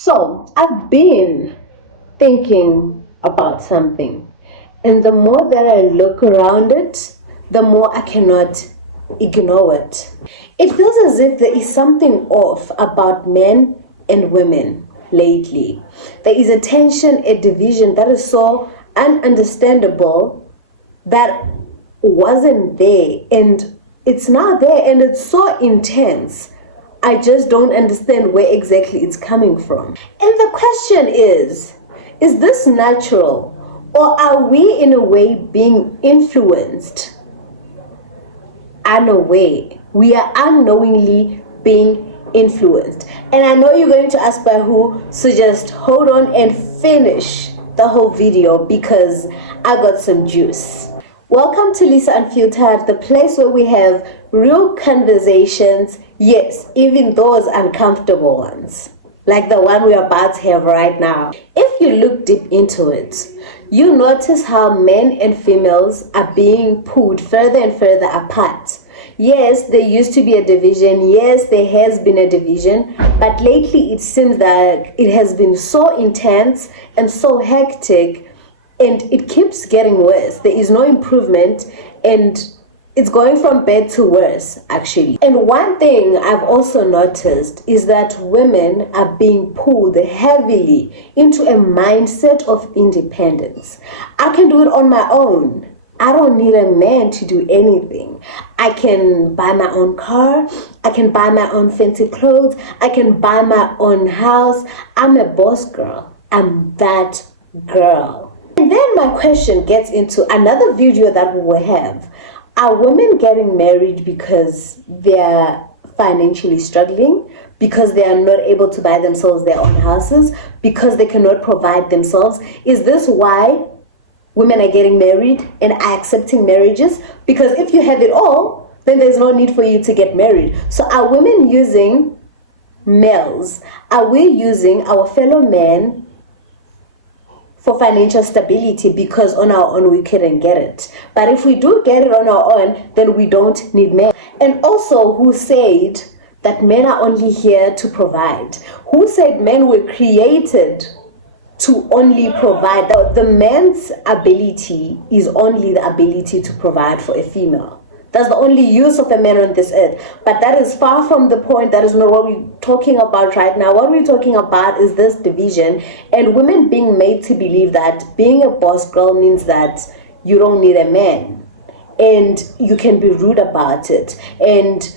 So I've been thinking about something, and the more that I look around it, the more I cannot ignore it. It feels as if there is something off about men and women lately. There is a tension, a division that is so ununderstandable that wasn't there, and it's now there, and it's so intense. I just don't understand where exactly it's coming from. And the question is this natural, or are we in a way being influenced? Unaware. We are unknowingly being influenced. And I know you're going to ask by who, so just hold on and finish the whole video because I got some juice. Welcome to Lisa Unfiltered, the place where we have real conversations, yes, even those uncomfortable ones, like the one we're about to have right now. If you look deep into it, you notice how men and females are being pulled further and further apart. Yes, there used to be a division. Yes, there has been a division. But lately it seems that it has been so intense and so hectic, and it keeps getting worse. There is no improvement, and it's going from bad to worse, actually. And one thing I've also noticed is that women are being pulled heavily into a mindset of independence. I can do it on my own. I don't need a man to do anything. I can buy my own car. I can buy my own fancy clothes. I can buy my own house. I'm a boss girl. I'm that girl. And then my question gets into another video that we will have. Are women getting married because they're financially struggling? Because they are not able to buy themselves their own houses? Because they cannot provide themselves? Is this why women are getting married and are accepting marriages? Because if you have it all, then there's no need for you to get married. So are women using males? Are we using our fellow men for financial stability because on our own we couldn't get it? But if we do get it on our own, then we don't need men. And also, who said that men are only here to provide? Who said men were created to only provide? The man's ability is only the ability to provide for a female. That's the only use of a man on this earth. But that is far from the point. That is not what we're talking about right now. What we're talking about is this division and women being made to believe that being a boss girl means that you don't need a man and you can be rude about it, and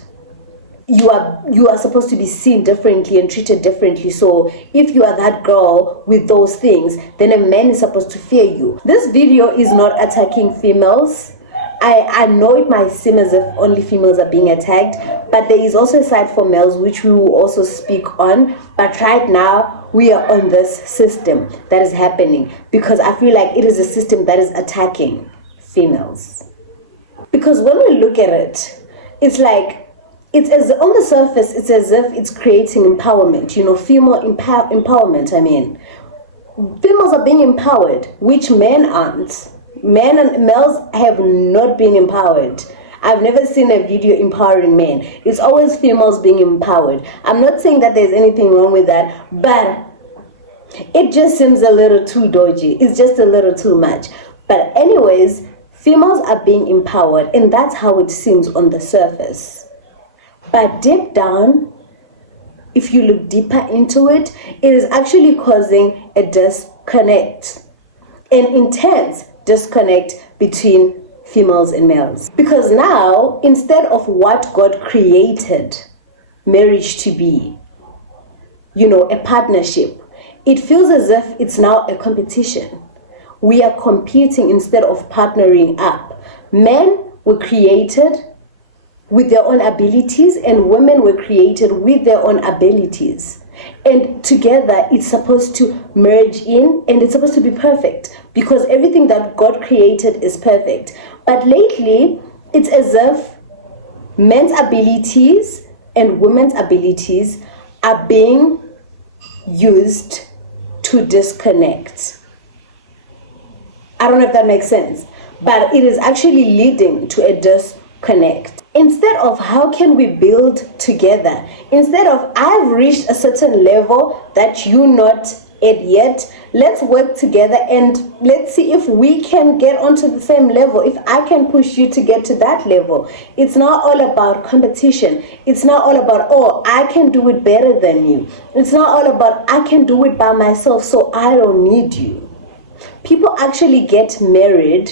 you are supposed to be seen differently and treated differently. So if you are that girl with those things, then a man is supposed to fear you. This video is not attacking females. I know it might seem as if only females are being attacked, but there is also a side for males, which we will also speak on. But right now, we are on this system that is happening because I feel like it is a system that is attacking females. Because when we look at it, it's like, it's as on the surface, it's as if it's creating empowerment, female empowerment. I mean, females are being empowered, which men aren't. Men and males have not been empowered. I've never seen a video empowering men. It's always females being empowered. I'm not saying that there's anything wrong with that, but it just seems a little too dodgy. It's just a little too much. But anyways, females are being empowered, and that's how it seems on the surface. But deep down, if you look deeper into it, it is actually causing a disconnect, an intense disconnect between females and males. Because now, instead of what God created marriage to be, a partnership, it feels as if it's now a competition. We are competing instead of partnering up. Men were created with their own abilities, and women were created with their own abilities. And together, it's supposed to merge in, and it's supposed to be perfect because everything that God created is perfect. But lately, it's as if men's abilities and women's abilities are being used to disconnect. I don't know if that makes sense, but it is actually leading to a disconnect. Instead of how can we build together, instead of I've reached a certain level that you not at yet, let's work together and let's see if we can get onto the same level, if I can push you to get to that level. It's not all about competition. It's not all about, oh, I can do it better than you. It's not all about I can do it by myself, so I don't need you. People actually get married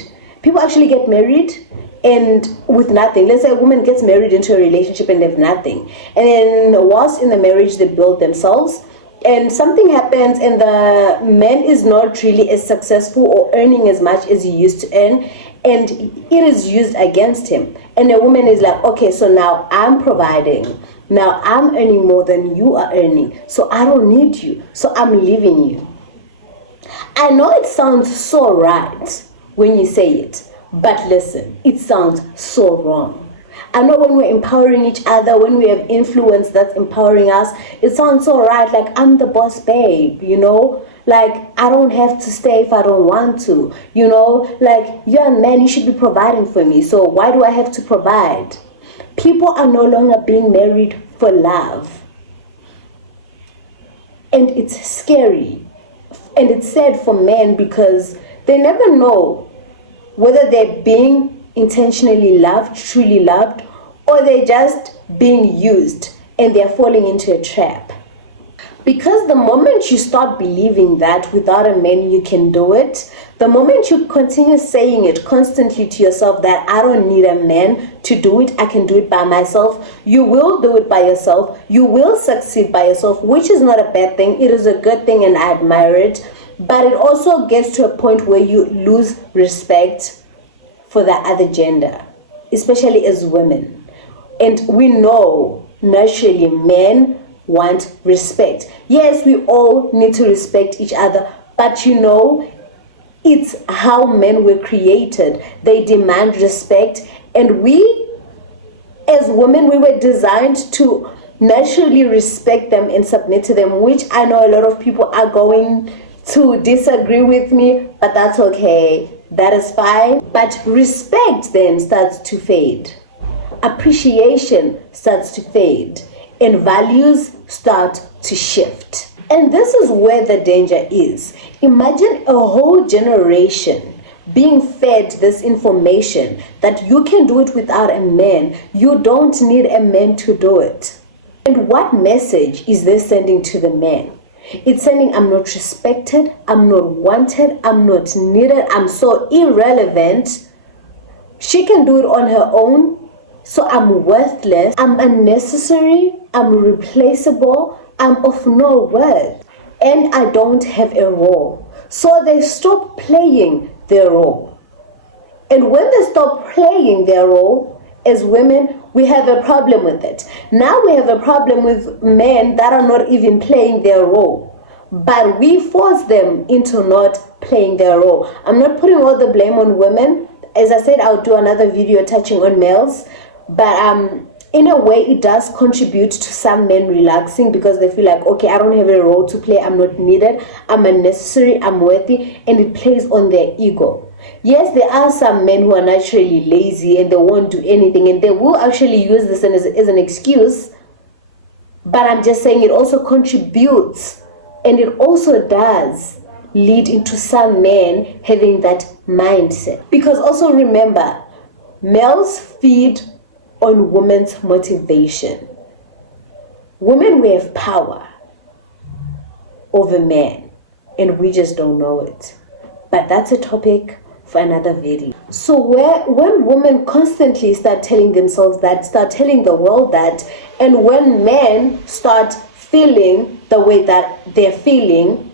and with nothing. Let's say a woman gets married into a relationship and they have nothing, and then whilst in the marriage they build themselves, and something happens and the man is not really as successful or earning as much as he used to earn, and it is used against him, and the woman is like, okay, so now I'm providing, now I'm earning more than you are earning, so I don't need you, so I'm leaving you. I know it sounds so right when you say it, but listen, it sounds so wrong. I know when we're empowering each other, when we have influence that's empowering us, it sounds so right, like I'm the boss babe, you know? Like I don't have to stay if I don't want to, you know? Like you're a man, you should be providing for me, so why do I have to provide? People are no longer being married for love. And it's scary. And it's sad for men because they never know whether they're being intentionally loved, truly loved, or they're just being used and they're falling into a trap. Because the moment you start believing that without a man you can do it, the moment you continue saying it constantly to yourself that I don't need a man to do it, I can do it by myself, you will do it by yourself, you will succeed by yourself, which is not a bad thing, it is a good thing and I admire it. But it also gets to a point where you lose respect for the other gender, especially as women. And we know naturally men want respect. Yes, we all need to respect each other, but you know, it's how men were created. They demand respect, and we as women, we were designed to naturally respect them and submit to them, which I know a lot of people are going to disagree with me, but that's okay. That is fine. But respect then starts to fade. Appreciation starts to fade. And values start to shift. And this is where the danger is. Imagine a whole generation being fed this information that you can do it without a man. You don't need a man to do it. And what message is this sending to the man? It's saying, I'm not respected, I'm not wanted, I'm not needed, I'm so irrelevant. She can do it on her own, so I'm worthless, I'm unnecessary, I'm replaceable, I'm of no worth, and I don't have a role. So they stop playing their role. And when they stop playing their role, as women, we have a problem with it. Now we have a problem with men that are not even playing their role. But we force them into not playing their role. I'm not putting all the blame on women. As I said, I'll do another video touching on males. But in a way, it does contribute to some men relaxing because they feel like, okay, I don't have a role to play. I'm not needed. I'm unnecessary. I'm worthy. And it plays on their ego. Yes, there are some men who are naturally lazy and they won't do anything, and they will actually use this as an excuse. But I'm just saying it also contributes, and it also does lead into some men having that mindset. Because also remember, males feed on women's motivation. Women, we have power over men, and we just don't know it. But that's a topic for another video. So when women constantly start telling themselves that, start telling the world that, and when men start feeling the way that they're feeling,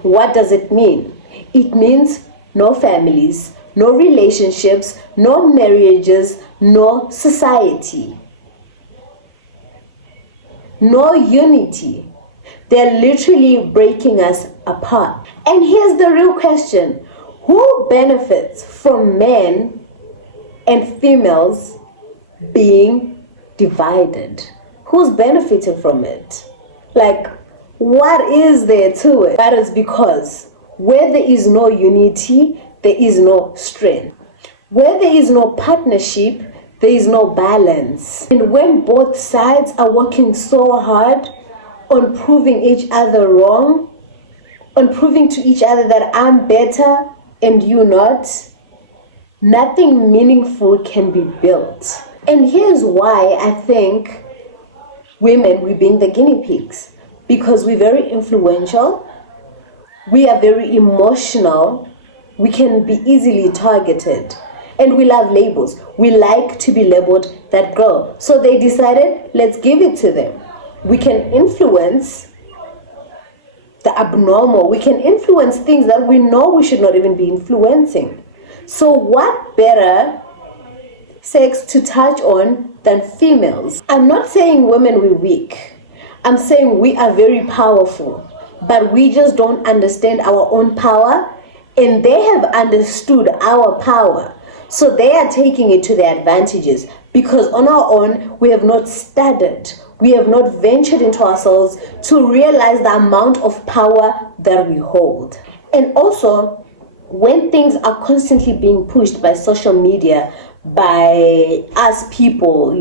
what does it mean? It means no families, no relationships, no marriages, no society, no unity. They're literally breaking us apart. And here's the real question. Who benefits from men and females being divided? Who's benefiting from it? Like, what is there to it? That is because where there is no unity, there is no strength. Where there is no partnership, there is no balance. And when both sides are working so hard on proving each other wrong, on proving to each other that I'm better and you not, nothing meaningful can be built. And here's why I think women, we're being the guinea pigs. Because we're very influential, we are very emotional, we can be easily targeted, and we love labels. We like to be labeled that girl. So they decided, let's give it to them. We can influence the abnormal. We can influence things that we know we should not even be influencing. So what better sex to touch on than females? I'm not saying women we're weak. I'm saying we are very powerful, but we just don't understand our own power, and they have understood our power. So they are taking it to their advantages, because on our own, we have not studied. We have not ventured into ourselves to realize the amount of power that we hold. And also, when things are constantly being pushed by social media, by us people,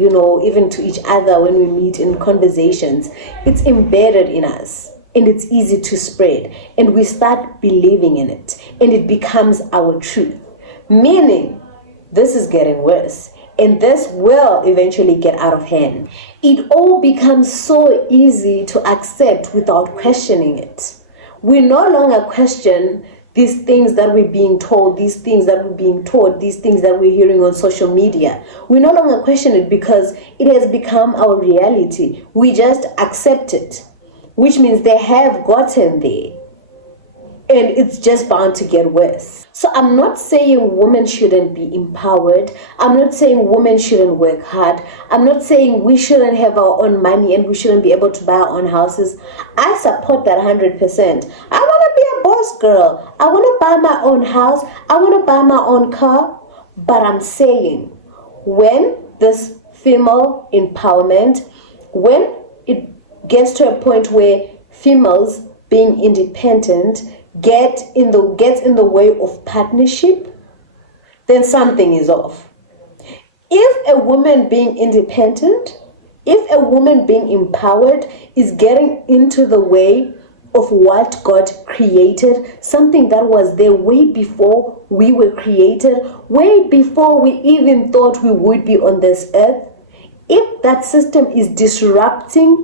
even to each other when we meet in conversations, it's embedded in us and it's easy to spread, and we start believing in it and it becomes our truth. Meaning, this is getting worse, and this will eventually get out of hand. It all becomes so easy to accept without questioning it. We no longer question these things that we're being told, these things that we're being taught, these things that we're hearing on social media. We no longer question it because it has become our reality. We just accept it, which means they have gotten there. And it's just bound to get worse. So I'm not saying women shouldn't be empowered. I'm not saying women shouldn't work hard. I'm not saying we shouldn't have our own money and we shouldn't be able to buy our own houses. I support that 100%. I want to be a boss girl. I want to buy my own house. I want to buy my own car. But I'm saying, when this female empowerment, when it gets to a point where females being independent gets in the way of partnership, then something is off. If a woman being independent, if a woman being empowered is getting into the way of what God created, something that was there way before we were created, way before we even thought we would be on this earth, if that system is disrupting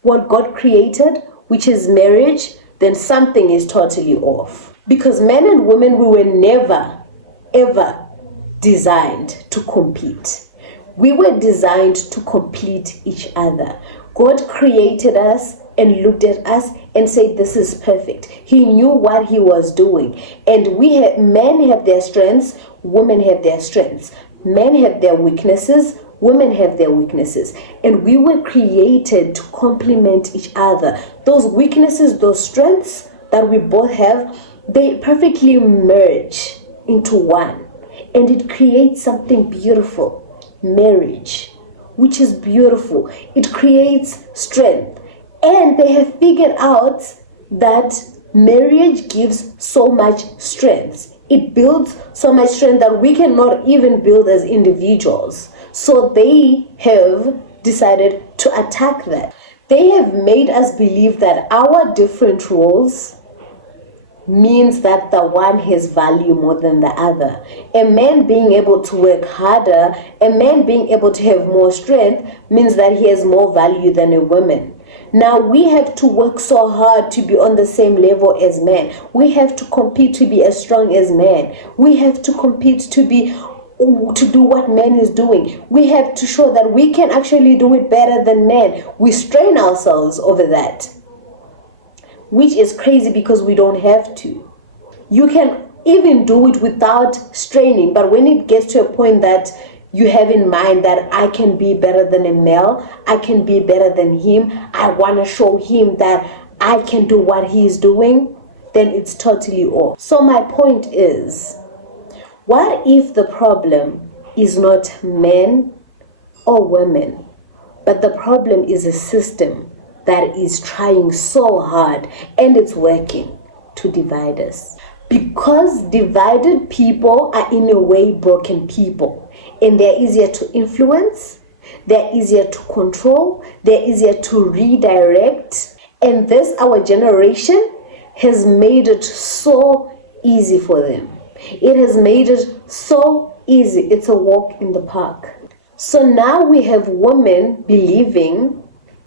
what God created, which is marriage, then something is totally off. Because men and women, we were never, ever designed to compete. We were designed to complete each other. God created us and looked at us and said, this is perfect. He knew what he was doing. And men have their strengths, women have their strengths. Men have their weaknesses, women have their weaknesses, and we were created to complement each other. Those weaknesses, those strengths that we both have, they perfectly merge into one, and it creates something beautiful. Marriage, which is beautiful. It creates strength, and they have figured out that marriage gives so much strength. It builds so much strength that we cannot even build as individuals. So they have decided to attack that. They have made us believe that our different roles means that the one has value more than the other. A man being able to work harder, a man being able to have more strength means that he has more value than a woman. Now we have to work so hard to be on the same level as men. We have to compete to be as strong as men. We have to compete to do what men is doing. We have to show that we can actually do it better than men. We strain ourselves over that, which is crazy because we don't have to. You can even do it without straining, but when it gets to a point that you have in mind that I can be better than a male, I can be better than him, I want to show him that I can do what he's doing, then it's totally off. So my point is, what if the problem is not men or women, but the problem is a system that is trying so hard and it's working to divide us? Because divided people are in a way broken people. and they're easier to influence, they're easier to control, they're easier to redirect. And this, our generation, has made it so easy for them. It has made it so easy. It's a walk in the park. So now we have women believing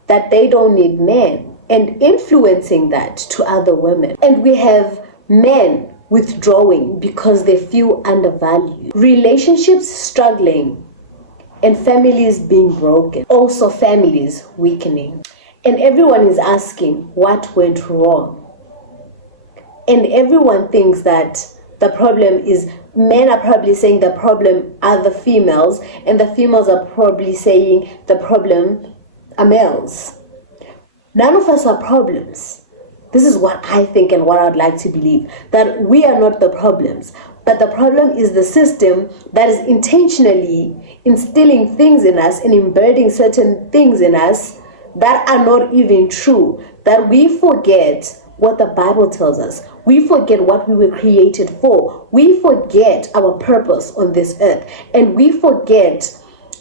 that they don't need men and influencing that to other women. And we have men withdrawing because they feel undervalued. Relationships struggling and families being broken. Also families weakening. And everyone is asking what went wrong. And everyone thinks that the problem is, men are probably saying the problem are the females, and the females are probably saying the problem are males. None of us are problems. This is what I think and what I'd like to believe, that we are not the problems, but the problem is the system that is intentionally instilling things in us and embedding certain things in us that are not even true, that we forget what the Bible tells us. We forget what we were created for. We forget our purpose on this earth, and we forget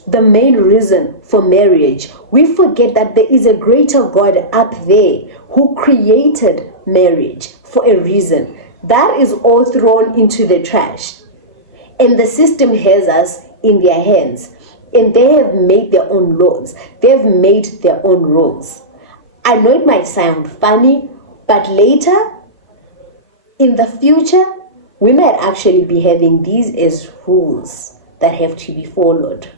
the main reason for marriage. We forget that there is a greater God up there who created marriage for a reason. That is all thrown into the trash. And the system has us in their hands. And they have made their own laws. They've made their own rules. I know it might sound funny, but later, in the future, we might actually be having these as rules that have to be followed.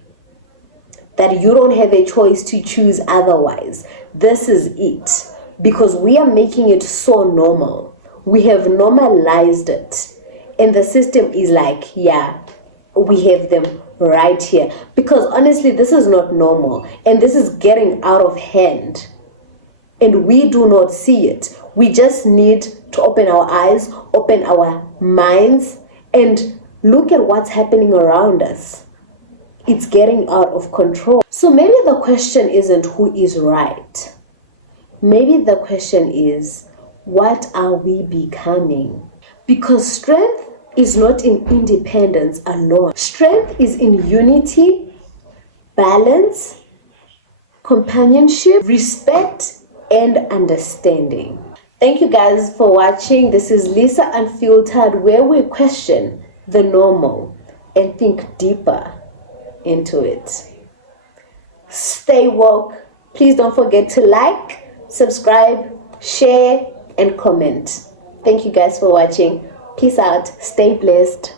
That you don't have a choice to choose otherwise. This is it. Because we are making it so normal. We have normalized it. And the system is like, yeah, we have them right here. Because honestly, this is not normal. And this is getting out of hand. And we do not see it. We just need to open our eyes, open our minds, and look at what's happening around us. It's getting out of control. So maybe the question isn't who is right. Maybe the question is, what are we becoming? Because strength is not in independence alone. Strength is in unity, balance, companionship, respect, and understanding. Thank you guys for watching. This is Lisa Unfiltered, where we question the normal and think deeper into it. Stay woke. Please don't forget to like, subscribe, share, and comment. Thank you guys for watching. Peace out. Stay blessed.